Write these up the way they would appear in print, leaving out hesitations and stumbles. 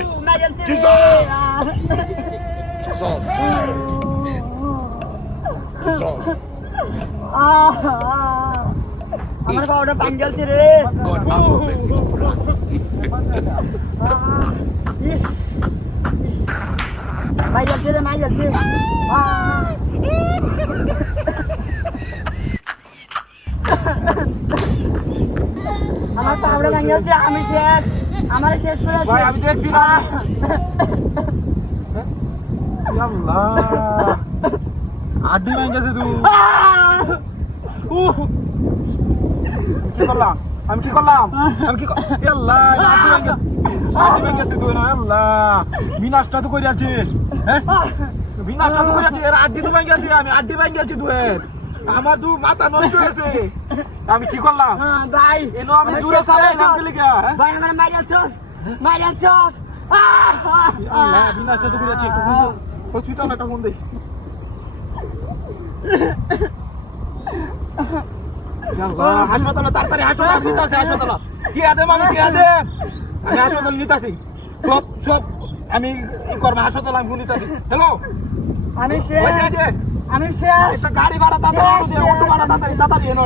it! Dissolve! Dissolve. Dissolve. আমার বাবাটা পাঞ্জালছে রে। God amo Messi Brazil. মাই যাচ্ছে রে, মাই যাচ্ছে। আমার পাবড়া পাঞ্জালছে, আমি শেষ, আমার শেষ করে ভাই আমি দেখছি না। আল্লাহ আড্ডি ভেঙে গেছে তুই। কি করলাম আমি, কি করলাম আমি, কি আল্লাহ আড্ডি ভেঙে গেছে তুই না। আল্লাহ বিনাশটা তো করে আছিস, হ্যাঁ বিনাশটা তো করে আছিস। আড্ডি তো ভেঙে গেছি আমি, আড্ডি ভেঙে গেছি তুই। আমার দু মাথা নষ্ট হয়েছে। আমি কি করলাম ভাই? এনো আমি দূরে চালাই নাম দিলি কে? ভাই আমার মাই যাচ্ছে, মাই যাচ্ছে। আল্লাহ বিনাশটা তো করে আছিস। হসপিটালে একটা ফোন দেই। হাসপাতালে তাড়াতাড়ি হাসপাতাল নিতে হাসপাতাল কি আদে মানুষ, কি আদে আমি হাসপাতাল নিতেছি। সব সব আমি কি করবো, হাসপাতাল আমি নিতেছি। হ্যালো আমি শেষ, আমি শেষ। একটা গাড়ি ভাড়া তাড়াতাড়ি, অটো ভাড়া তাড়াতাড়ি তাড়াতাড়ি এনো।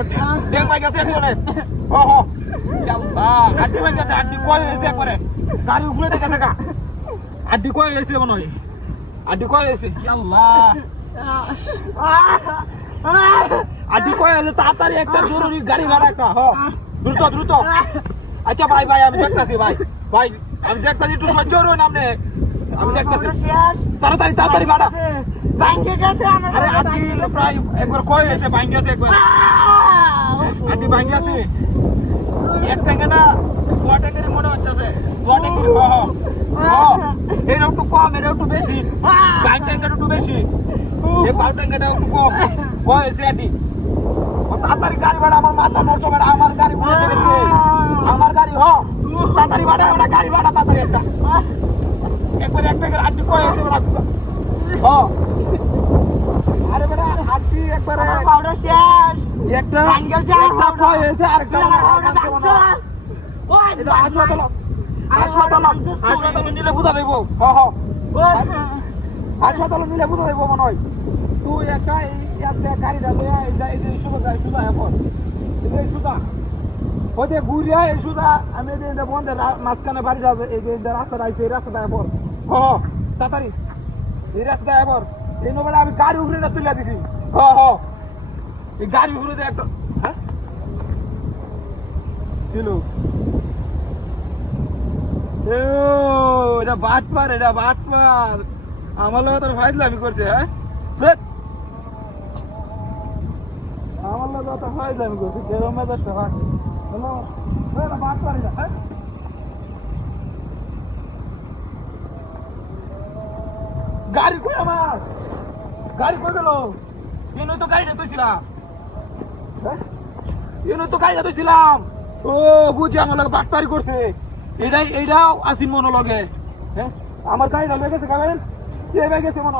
দেখ ভাই গেছে একজনে। ও হো আড্ডি ভাই গেছে, আড্ডি কয় হয়েছে একবারে গাড়ি উপরে দেখে থাকা। আড্ডি কয় হয়েছে মনে হয়, আড্ডি কয় হয়েছে। আল্লাহ আড্ডি কয় হয়েছে, তাড়াতাড়ি একটা জরুরি গাড়ি ভাড়া একটা। হ দ্রুত দ্রুত। আচ্ছা ভাই ভাই আমি দেখতেছি ভাই, ভাই আমি দেখতেছি, একটু সহ্য করুন আপনি। আমি দেখতেছি, তাড়াতাড়ি তাড়াতাড়ি ভাড়া। ব্যাংকে গেছে আমার। আরে আড্ডি প্রায় একবার কয় হয়েছে, ভাঙ্গি আছে একবার। আড্ডি ভাঙ্গি আছে এক ট্যাঙ্কে না, দোয়া ট্যাঙ্কের মনে হচ্ছে। দোয়া ট্যাঙ্কের এটা একটু কম, এটা একটু বেশি। বাইক ট্যাঙ্কের একটু বেশি, এই পাল ট্যাঙ্কেটা একটু কম। কয় হয়েছে আড্ডি? তাড়াতাড়ি গাড়ি ভাড়া, আমার মাথা নষ্ট করে। আমার গাড়ি ঘুরে গেছে, আমার গাড়ি। তাড়াতাড়ি ভাড়া, আমরা গাড়ি ভাড়া তাড়াতাড়ি একটা একবার এক ট্যাঙ্কের আড্ডি কয় হয়েছে বেটা। আরে বেটা আড্ডি একবারে পাউডার শেষ। একটা ব্যাংকে যা একটা কয় হয়েছে, আরেকটা হাসপাতাল নিলে বুঝা দেব। হাসপাতাল নিলে বুঝা দেব মনে হয়। তুই একটা গাড়ি ডালে সুদা যায়, সুদা এখন সুদা ওই যে ঘুরিয়া এই সুদা। আমি বন্ধের মাঝখানে বাড়ি যাবে, এই যে রাস্তাটা আছে, এই রাস্তাটা এবার তাড়াতাড়ি এই রাস্তা এবার এই নোবেলা আমি গাড়ি উঠে না তুলে দিছি। এই গাড়ি উঠে দিয়ে একটা হ্যাঁ ছিল। এটা বাটপার, এটা বাটপার। আমার লোক তোর ফাইজলামি করছে। হ্যাঁ আমার লোক তোর ফাইজলামি করছে, কেরম মেজাজটা রাখে। হ্যালো বাটপার এটা। হ্যাঁ গাড়ি কই আমার, গাড়ি কই গেল? এনই তো গাড়িটা তুইছিলাম, এনই তো গাড়িটা তুইছিলাম। ও বুঝি আমার লোক বাটপারি করছে। এইটাও আসিন মনে লগে। হ্যাঁ আমার গাড়িটা লেগেছে, খাবেন কে গেছে মনে